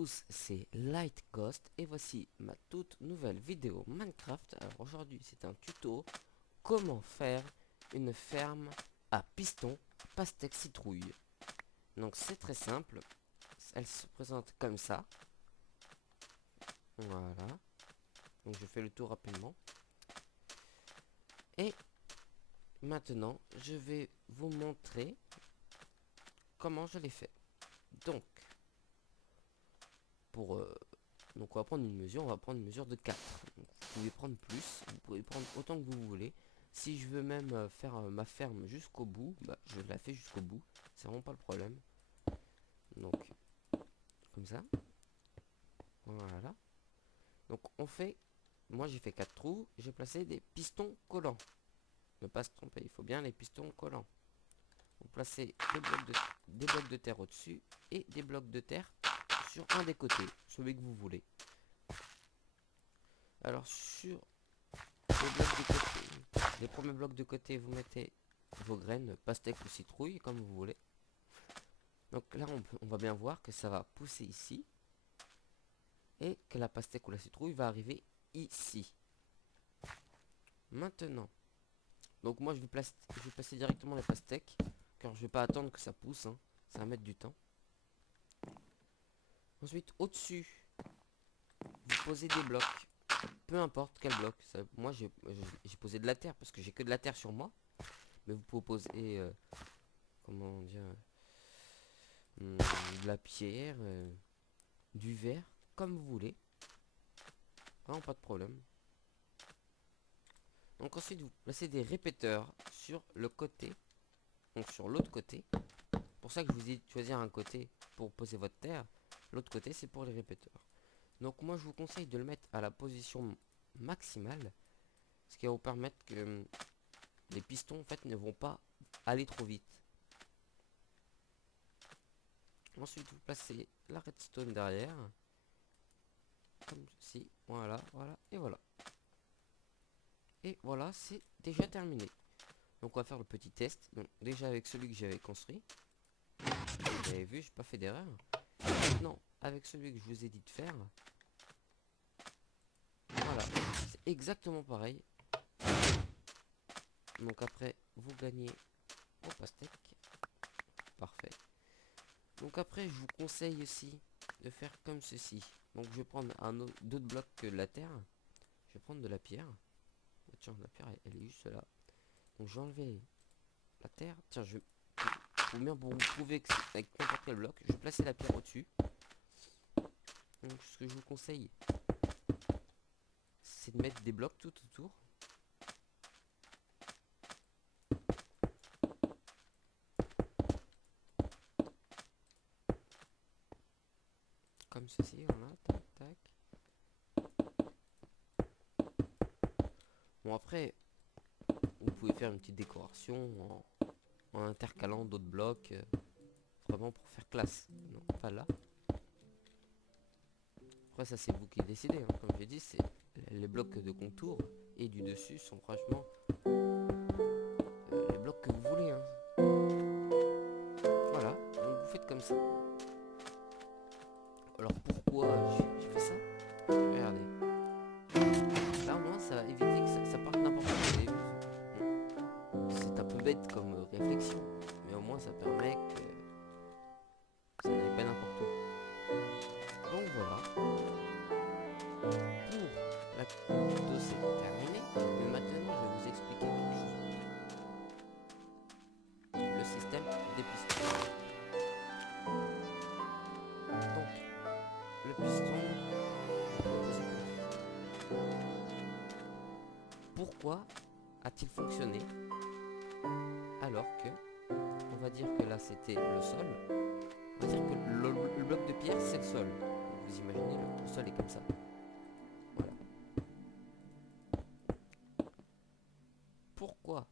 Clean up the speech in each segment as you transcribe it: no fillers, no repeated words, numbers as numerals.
tous, c'est Light Ghost et voici ma toute nouvelle vidéo Minecraft. Alors aujourd'hui c'est un tuto comment faire une ferme à piston pastèque citrouille. Donc c'est très simple, elle se présente comme ça. Voilà, donc je fais le tour rapidement. Et maintenant je vais vous montrer comment je l'ai fait. Donc donc on va prendre une mesure, on va prendre une mesure de 4. Donc, vous pouvez prendre plus, vous pouvez prendre autant que vous voulez. Si je veux même faire ma ferme jusqu'au bout, bah, je la fais jusqu'au bout. C'est vraiment pas le problème. Donc, comme ça. Voilà. Donc on fait, moi j'ai fait 4 trous, j'ai placé des pistons collants. Ne pas se tromper, il faut bien les pistons collants. Vous placez des blocs de terre au-dessus et des blocs de terre sur un des côtés, celui que vous voulez. Alors sur les blocs de côté, les premiers blocs de côté, vous mettez vos graines, pastèque ou citrouille, comme vous voulez. Donc là, on va bien voir que ça va pousser ici. Et que la pastèque ou la citrouille va arriver ici. Maintenant, donc moi je vais placer directement les pastèques, car je vais pas attendre que ça pousse, hein. Ça va mettre du temps. Ensuite, au-dessus, vous posez des blocs. Peu importe quel bloc. Moi j'ai posé de la terre parce que j'ai que de la terre sur moi. Mais vous pouvez poser comment dire, de la pierre, du verre, comme vous voulez. Vraiment pas de problème. Donc ensuite vous placez des répéteurs sur le côté, donc sur l'autre côté. Pour ça que je vous ai dit de choisir un côté pour poser votre terre. L'autre côté c'est pour les répéteurs. Donc moi je vous conseille de le mettre à la position maximale, ce qui va vous permettre que les pistons en fait ne vont pas aller trop vite. Ensuite vous placez la redstone derrière, comme ceci, voilà, voilà, et voilà. Et voilà, c'est déjà terminé. Donc on va faire le petit test. Donc déjà avec celui que j'avais construit, vous avez vu, j'ai pas fait d'erreur. Maintenant avec celui que je vous ai dit de faire, voilà, c'est exactement pareil. Donc après vous gagnez vos pastèques. Parfait. Donc après je vous conseille aussi de faire comme ceci. Donc je vais prendre d'autres blocs que de la terre. Je vais prendre de la pierre. Tiens, la pierre elle est juste là. Donc j'ai enlevé la terre. Tiens, pour vous prouver que c'est avec n'importe quel bloc, je vais placer la pierre au-dessus. Donc ce que je vous conseille, c'est de mettre des blocs tout autour. Comme ceci, voilà, tac, tac. Bon après, vous pouvez faire une petite décoration en intercalant d'autres blocs, vraiment pour faire classe. Non, pas là. Après ça c'est vous qui décidez, hein. Comme j'ai dit, c'est les blocs de contour et du dessus sont franchement les blocs que vous voulez, hein. Voilà, donc vous faites comme ça. Alors pourquoi j'ai fait ça? Regardez. Là au moins ça va éviter que ça parte n'importe où. Bon, c'est un peu bête comme réflexion, mais au moins ça permet que ça n'aille pas n'importe où. Donc voilà. Pour la vidéo c'est terminé, mais maintenant je vais vous expliquer quelque chose. Le système des pistons. Donc le piston, pourquoi a-t-il fonctionné alors que, on va dire que là c'était le sol, on va dire que le bloc de pierre c'est le sol. Vous imaginez, le sol est comme ça. Voilà. Pourquoi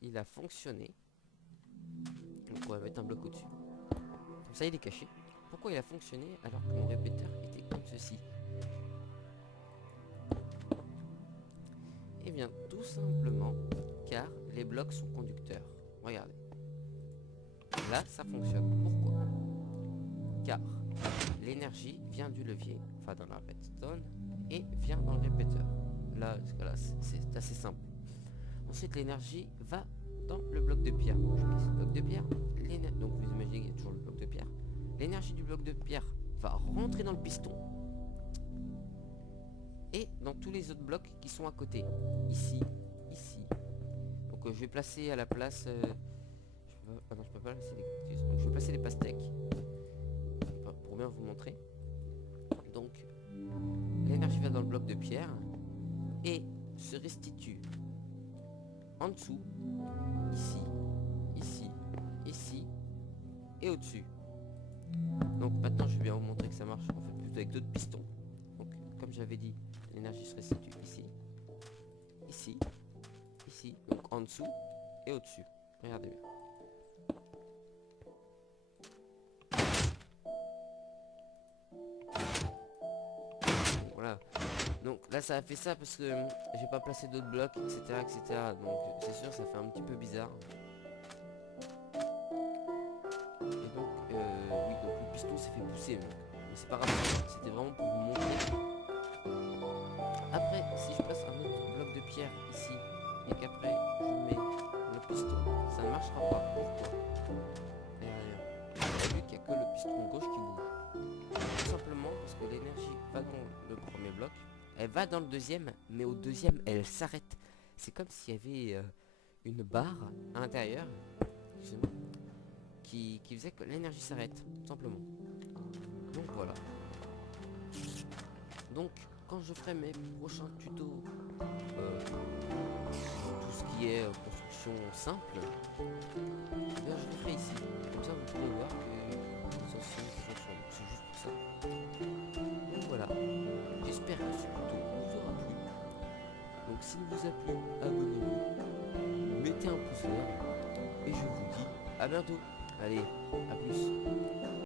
il a fonctionné? Donc on va mettre un bloc au-dessus. Comme ça il est caché. Pourquoi il a fonctionné alors que mon répéteur était comme ceci? Eh bien tout simplement car les blocs sont conducteurs. Regardez. Là ça fonctionne. Pourquoi? Car l'énergie vient du levier, enfin dans la redstone, et vient dans le répéteur. Là, c'est assez simple. Ensuite, l'énergie va dans le bloc de pierre. Je place le bloc de pierre. Donc vous imaginez qu'il y a toujours le bloc de pierre. L'énergie du bloc de pierre va rentrer dans le piston. Et dans tous les autres blocs qui sont à côté. Ici, ici. Donc je vais placer à la place... ah non, je peux pas placer des cactus. Donc je vais placer les pastèques. Pour bien vous montrer. Donc, l'énergie va dans le bloc de pierre. Et se restitue en dessous, ici, ici, ici et au-dessus. Donc maintenant je vais bien vous montrer que ça marche en fait plutôt avec d'autres pistons. Donc comme j'avais dit, l'énergie se restitue ici, ici, ici, donc en dessous et au-dessus. Regardez bien. Voilà. Donc là ça a fait ça parce que j'ai pas placé d'autres blocs, etc., etc. Donc c'est sûr ça fait un petit peu bizarre. Et donc oui, donc le piston s'est fait pousser. Mais c'est pas grave, c'était vraiment pour vous montrer. Après, si je place un autre bloc de pierre ici et qu'après je mets le piston, ça ne marchera pas. Pourquoi? Vous avez vu qu'il n'y a que le piston gauche qui bouge. Tout simplement parce que l'énergie va dans le premier bloc. Elle va dans le deuxième, mais au deuxième, elle s'arrête. C'est comme s'il y avait une barre à l'intérieur qui faisait que l'énergie s'arrête, tout simplement. Donc voilà. Donc, quand je ferai mes prochains tutos, tout ce qui est construction simple, eh bien, je le ferai ici. Comme ça, vous pourrez voir que ça c'est juste pour ça. Donc voilà. J'espère que ce tuto vous aura plu. Donc s'il vous a plu, abonnez-vous, mettez un pouce vert et je vous dis à bientôt. Allez, à plus.